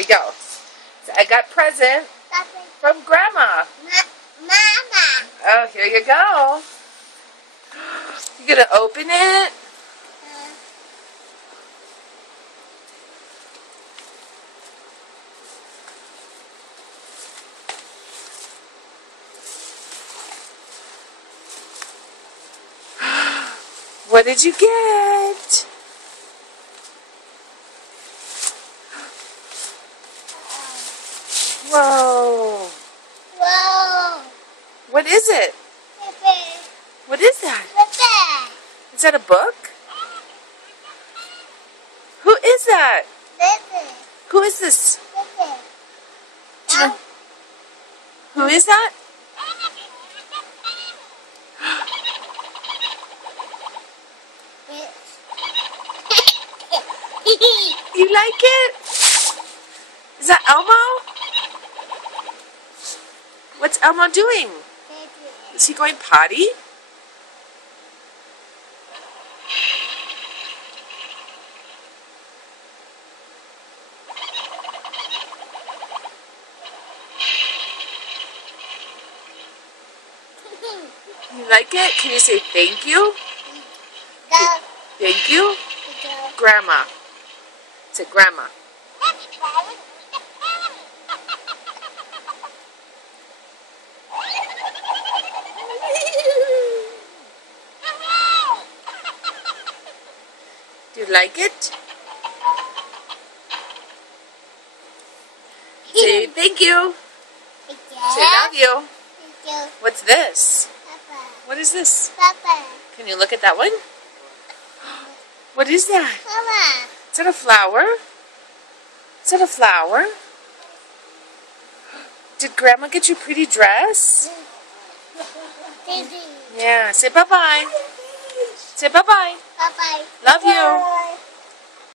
we go. So I got present from Grandma. Mama. Oh, here you go. You gonna open it? What did you get? Whoa. Whoa. What is it? Pepe. What is that? Pepe. Is that a book? Who is that? Pepe. Who is this? Pepe. Do you know- Who is that? You like it? Is that Elmo? What's Elmo doing? Is he going potty? You like it? Can you say thank you? Go. Thank you? Go. Grandma. Say Grandma. Do you like it? Say thank you. Say love you. What's this? Papa. What is this? Papa. Can you look at that one? What is that? Mama. Is that a flower? Is that a flower? Did Grandma get you a pretty dress? Baby. Yeah. Say bye-bye. Say bye-bye. Bye-bye. Love you.